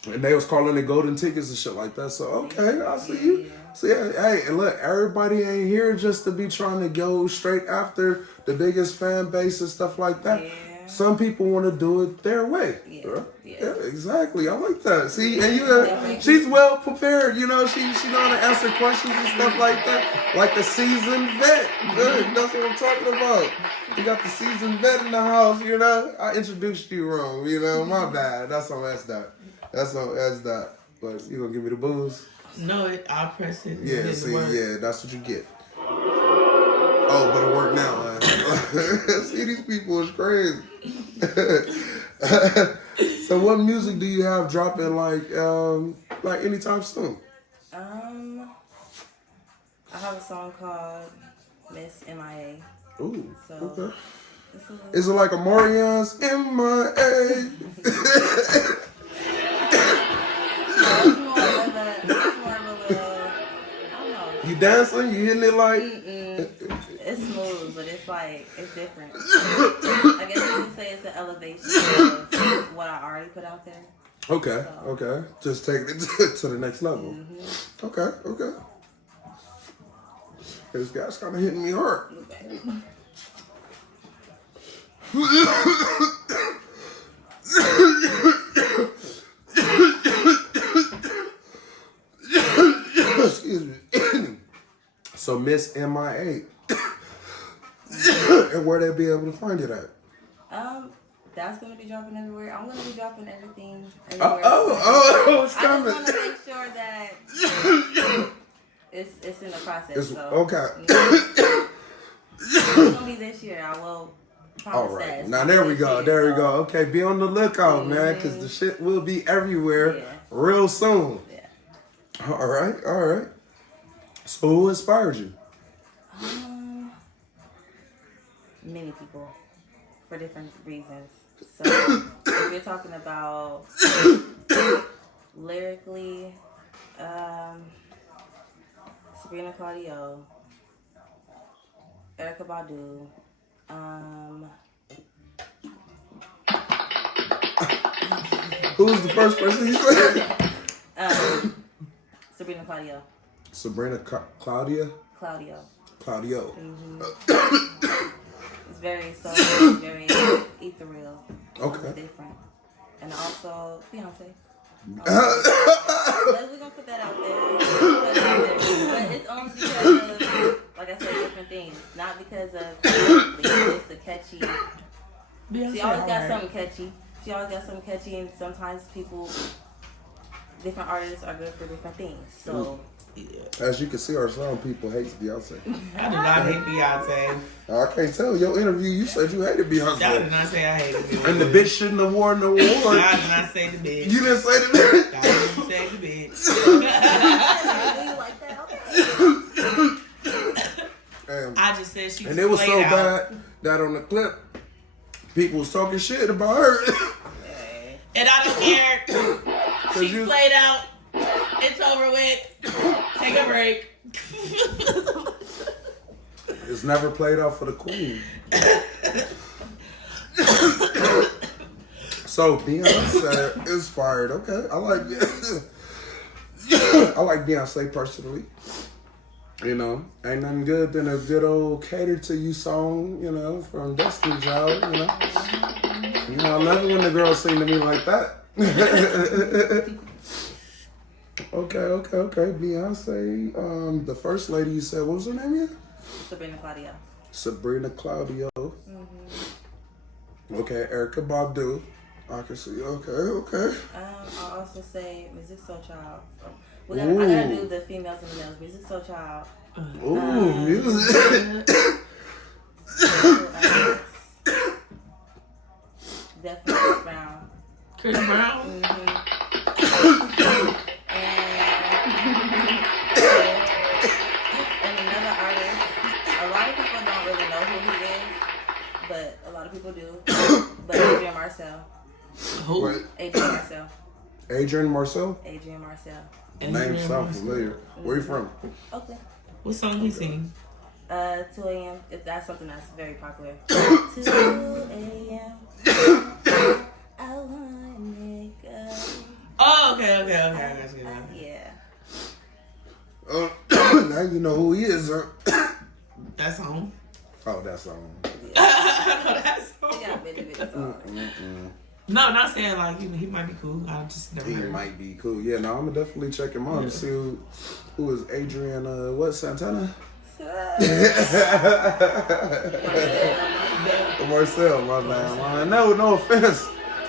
And they was calling it golden tickets and shit like that. So okay, I see you. So yeah, hey, and look, everybody ain't here just to be trying to go straight after the biggest fan base and stuff like that. Yeah. Some people want to do it their way. Yeah. Yeah, exactly. I like that. See, and she's well prepared. You know, she know how to answer questions and stuff like that. Like a seasoned vet. Good. That's what I'm talking about. You got the seasoned vet in the house. You know, I introduced you wrong. You know, my bad. That's on Sdot. That's on Sdot. But you gonna give me the booze? No, I'll press it. Yeah. See, yeah, that's what you get. Oh, but it worked now. See, these people is crazy. So what music do you have dropping like anytime soon? I have a song called Miss MIA. Ooh, So okay. it's a little, Is it like a Marianne's MIA? it's more of a I don't know. You dancing? You hitting it like? It's smooth, but it's like, it's different. I guess you could say it's an elevation of what I already put out there. Okay, okay. Just taking it to the next level. Okay, okay. This guy's kind of hitting me hard. Excuse me. So Miss MIA. And where they be able to find it at? That's gonna be dropping everywhere. I'm gonna be dropping everything It's I coming. just want to make sure that it's in the process. So, okay. It's gonna be this year. I will. All right. Now there we go. There we go. Okay, be on the lookout, man, because the shit will be everywhere real soon. Yeah. All right. All right. So who inspired you? Many people for different reasons. So if you're talking about lyrically, Sabrina Claudio, Erykah Badu, Who's the first person you said? Sabrina Claudio. Sabrina Claudio. Claudio. It's very soul, very ethereal. Okay. It's different. And also Beyonce. We're gonna put that out there. But it's only because of, like I said, different things. Not because of it's the catchy. She always got something catchy. And sometimes different artists are good for different things. So. Yeah. As you can see, our some people hate Beyonce. I do not hate Beyonce. I can't tell. Your interview, you said you hated Beyonce. I did not say I hated Beyonce. And the bitch shouldn't have won the award. I did not say the bitch. You didn't say the bitch. I didn't say the bitch. Do you like that? Okay. I just said she was And it was so played out. bad that on the clip, people was talking shit about her. And I don't care. She's you- played out. It's over with. Take a break. It's never played out for the queen. So Beyonce inspired. Okay, I like I like Beyonce personally. You know, ain't nothing good than a good old cater to you song. You know, from Destiny's Child. You know, I love it when the girls sing to me like that. Okay. Beyonce, the first lady you said, what was her name again? Sabrina Claudio. Okay, Erykah Badu. I can see. Okay. I'll also say Music Soul Child. I gotta do the females and the males. Music Soul Child. Ooh, music. Definitely Chris Brown. Chris Brown? And another artist, a lot of people don't really know who he is, but a lot of people do. But Adrian Marcel. Who? What? Adrian Marcel. Adrian Marcel? Adrian Marcel. Name sound familiar. Where you from? Okay. What song he sing? 2 a.m. If that's something that's very popular. 2 a.m. I wanna go. Oh, okay. I got you. Yeah. Now you know who he is, huh? That song. Oh, that song. That song. He got bitty songs. No, not saying like he might be cool. I just never He heard. might be cool. Yeah, no, I'm gonna definitely check him out and see who is Adrian. Santana? Marcel, my man. No offense.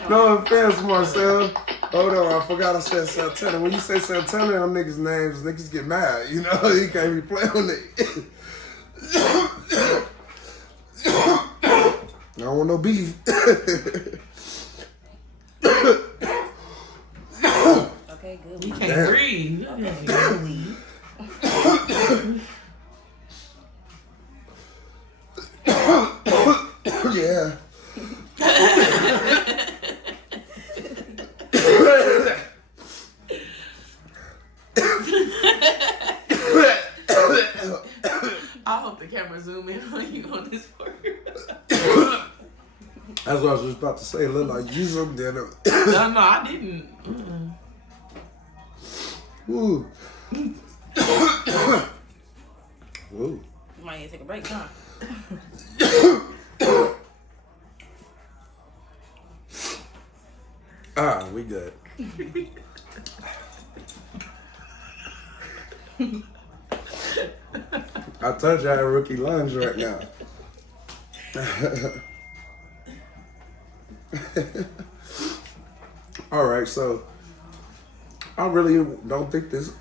No offense, Marcel. Hold on, I forgot I said Santana. When you say Santana, them niggas' names, niggas get mad. You know, you can't be playing with it. I don't want no beef. Okay, good. You can't breathe. You can't breathe. Yeah. I hope the camera zoom in on you on this part. That's what I was just about to say. It looked like you zoomed in. No, I didn't. Woo. Woo. You might need to take a break, huh? We good. I told you I had rookie lungs right now. All right, so I really don't think this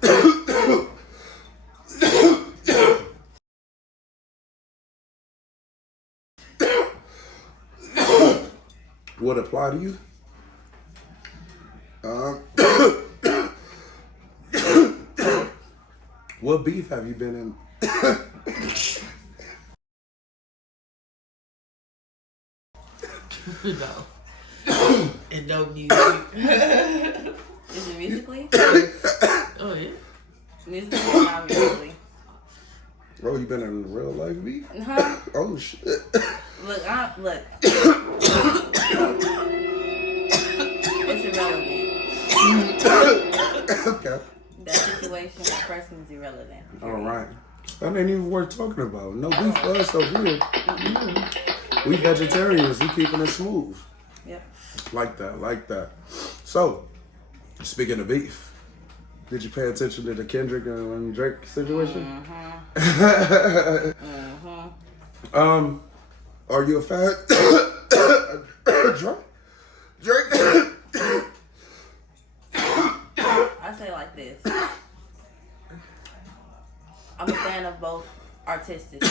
would apply to you. What beef have you been in? No. And no music. Is it musically? Oh, yeah. Musically, not musically. Oh, you been in real life beef? Huh? Oh shit. Look. It's irrelevant. Okay. That situation, that person is irrelevant. All right. That ain't even worth talking about. No beef for us over here. We vegetarians. We keeping it smooth. Yep. Like that. So, speaking of beef, did you pay attention to the Kendrick and Drake situation? Are you a fan? Drake? I say it like this. I'm a fan of both artistic,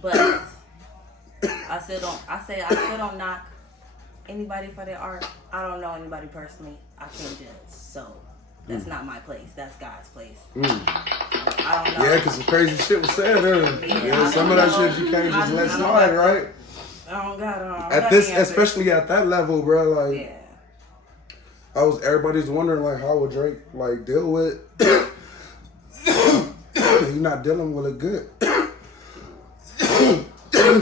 but I still don't knock anybody for their art. I don't know anybody personally. I can't judge. So that's not my place. That's God's place. I don't know. Yeah, because some crazy shit was said earlier. Yeah, some of that shit you can't just let slide, right? I don't got At this, especially at that level, bro. Like, yeah. Everybody's wondering like, how would Drake like deal with? You're not dealing with it good.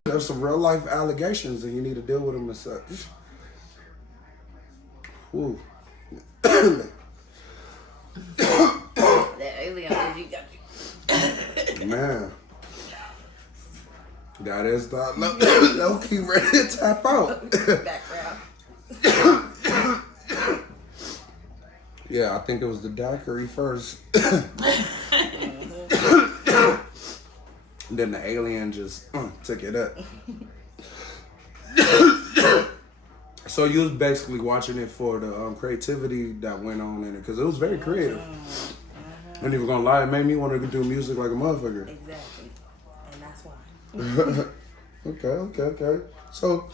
There's some real life allegations, and you need to deal with them as such. Woo. That alien energy got you. Man. That is the low key ready to tap out. Background. Yeah, I think it was the daiquiri first. Then the alien just took it up. So you was basically watching it for the creativity that went on in it, because it was very creative. I ain't even gonna lie, it made me want to do music like a motherfucker. Exactly. And that's why. Okay. So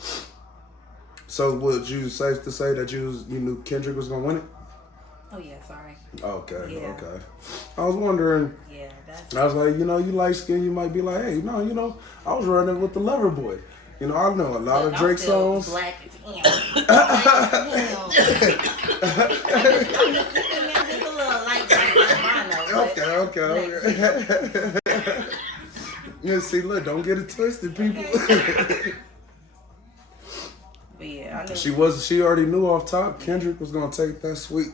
would you safe to say that you knew Kendrick was gonna win it? Oh yeah, sorry. Okay. Yeah. Okay. I was wondering. Yeah, that's I was like, you light skin, you might be like, hey, no, I was running with the Lover Boy. I know a lot of Drake songs. Black as hell. I'm just a little light. Okay. Yeah, see, look, don't get it twisted, people. But yeah, I know. She already knew off top Kendrick was gonna take that sweet.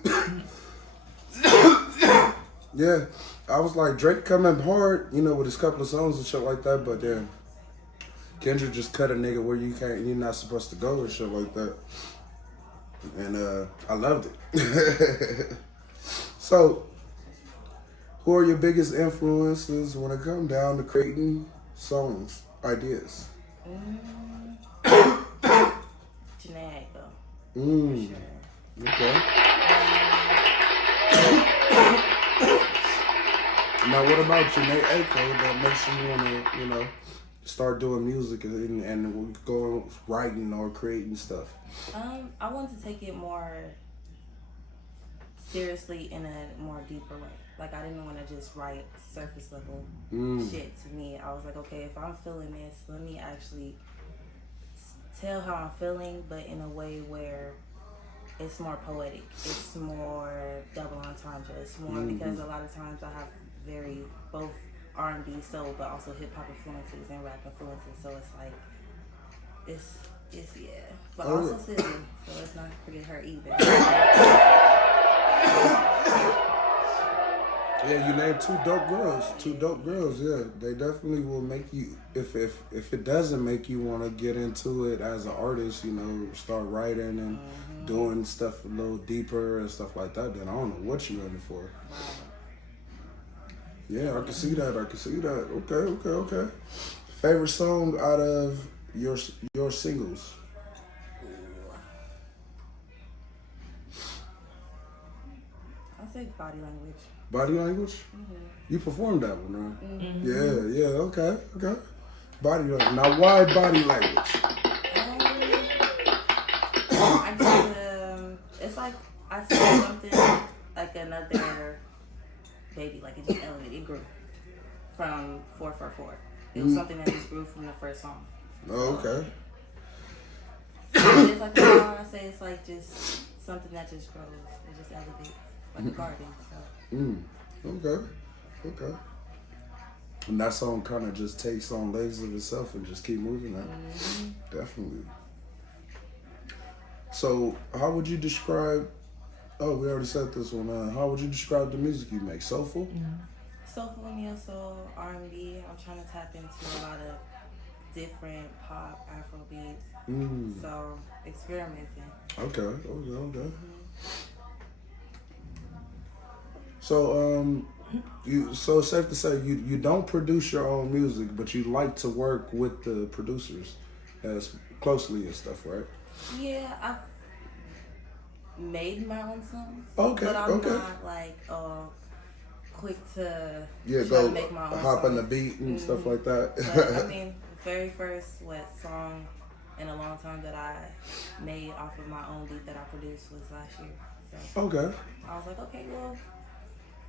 Yeah, I was like, Drake coming hard, you know, with his couple of songs and shit like that, but then Kendrick just cut a nigga where you're not supposed to go and shit like that. And I loved it. So, who are your biggest influences when it comes down to creating songs, ideas? Janae, though. Mm. For sure. Okay. Now, what about Janae Aiko that makes you want to, you know, start doing music and go writing or creating stuff? I want to take it more seriously in a more deeper way. Like, I didn't want to just write surface level shit to me. I was like, okay, if I'm feeling this, let me actually tell how I'm feeling, but in a way where it's more poetic. It's more double entendre. It's more because a lot of times I have both R&B, soul, but also hip hop influences and rap influences. So it's like, it's yeah. But also Sydney, so let's not forget her either. Yeah, you named two dope girls. Yeah, they definitely will make you. If it doesn't make you want to get into it as an artist, you know, start writing and doing stuff a little deeper and stuff like that, then I don't know what you're in it for. Yeah, I can see that. Okay. Favorite song out of your singles? I'll say body language. Body language? You performed that one, right? Yeah, okay. Body language. Now, why body language? I just, it's like I said something like another baby, like it just elevated, it grew from 444. It was something that just grew from the first song. Oh, okay. It's like I say, it's like just something that just grows. It just elevates, like a garden. So. Okay. And that song kind of just takes on legs of itself and just keep moving that. Definitely. So, how would you describe? Oh, we already said this one. How would you describe the music you make? Soulful? Soulful, neo-soul, R&B. I'm trying to tap into a lot of different pop, Afro beats. So, experimenting. Okay. So, so it's safe to say you don't produce your own music, but you like to work with the producers as closely and stuff, right? Yeah, I've made my own songs. Okay, but I'm not like quick to go make my own hop songs. on the beat and stuff like that. But, I mean, the very first song in a long time that I made off of my own beat that I produced was last year. So Okay. I was like, okay, well,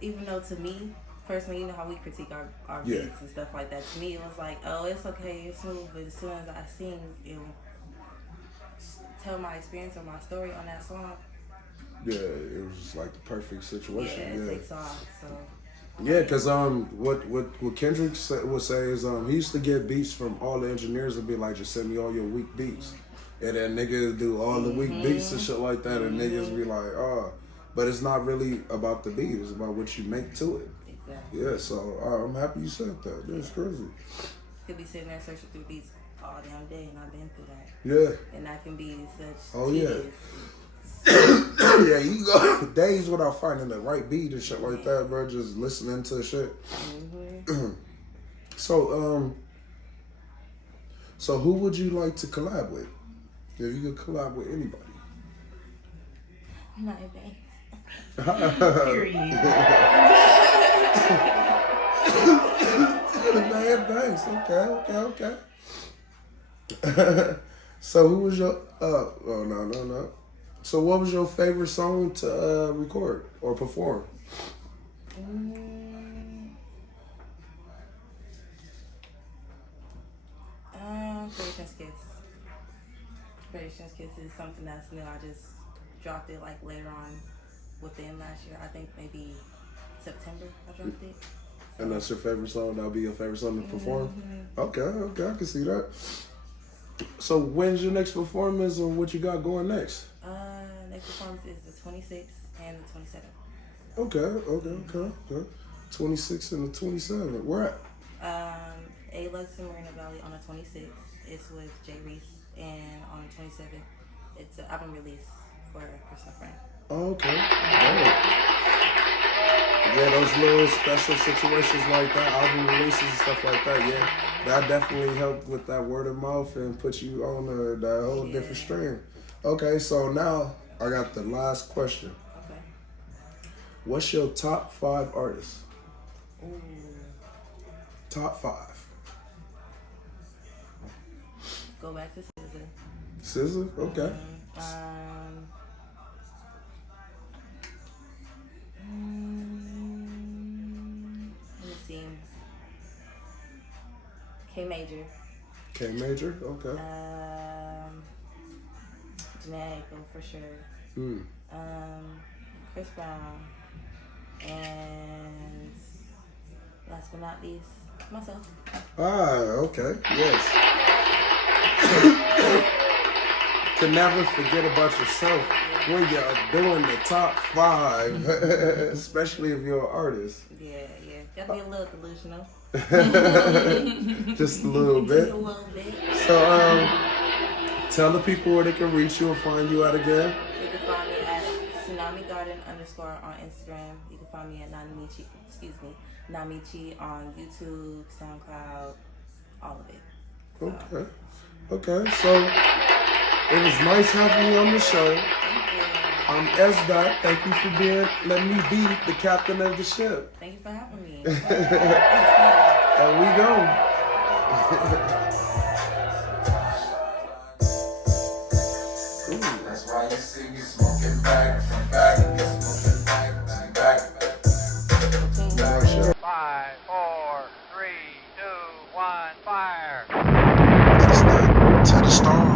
even though to me personally, you know how we critique our beats and stuff like that. To me, it was like, oh, it's okay, it's smooth, but as soon as I sing, it'll tell my experience or my story on that song. Yeah, it was just like the perfect situation. Yeah, it takes off. So. Yeah, because what Kendrick would say is he used to get beats from all the engineers and be like, just send me all your weak beats, and then niggas do all the weak beats and shit like that, and niggas be like, oh, but it's not really about the beat; it's about what you make to it. Exactly. Yeah, so I'm happy you said that. That's crazy. Could be sitting there searching through beats all damn day, and I've been through that. Yeah. And that can be such. Oh yeah. Yeah, you go days without finding the right beat and shit like that, bro. Just listening to shit. So who would you like to collab with? If you could collab with anybody. Not Banks. Period. Man, thanks. Okay. So who was your no. So what was your favorite song to record or perform? Creation's Kiss is something that's new. I just dropped it like later on within last year. I think maybe September I dropped it. And that's your favorite song? That'll be your favorite song to perform? Okay, I can see that. So when's your next performance or what you got going next? Next performance is the 26th and the 27th. Okay. 26 and the 27. Where at? A-Lux in Marina Valley on the 26th. It's with Jay Reese. And on the 27th, it's an album release for a personal friend. Okay. Yeah, those little special situations like that, album releases and stuff like that, yeah, that definitely helped with that word of mouth and put you on that whole different stream. Okay, so now I got the last question. Okay. What's your top 5 artists? Ooh. Top 5. Go back to SZA. SZA? Okay. Let me see. K Major. K Major? Okay. Janae April for sure. Chris Brown. And last but not least, myself. Okay. Yes. To never forget about yourself when you're doing the top 5, especially if you're an artist. Yeah. Gotta be a little delusional. Just a little bit. Just a little bit. So, tell the people where they can reach you and find you at again. You can find me at tsunamigarden_ on Instagram. You can find me at Namichi on YouTube, SoundCloud, all of it. So. Okay. So it was nice having you on the show. Thank you. I'm Sdot. Thank you for letting me be the captain of the ship. Thank you for having me. And we go. That's why you see me smoking back, smoking back. 5, 4, 3, 2, 1, fire. To the stars.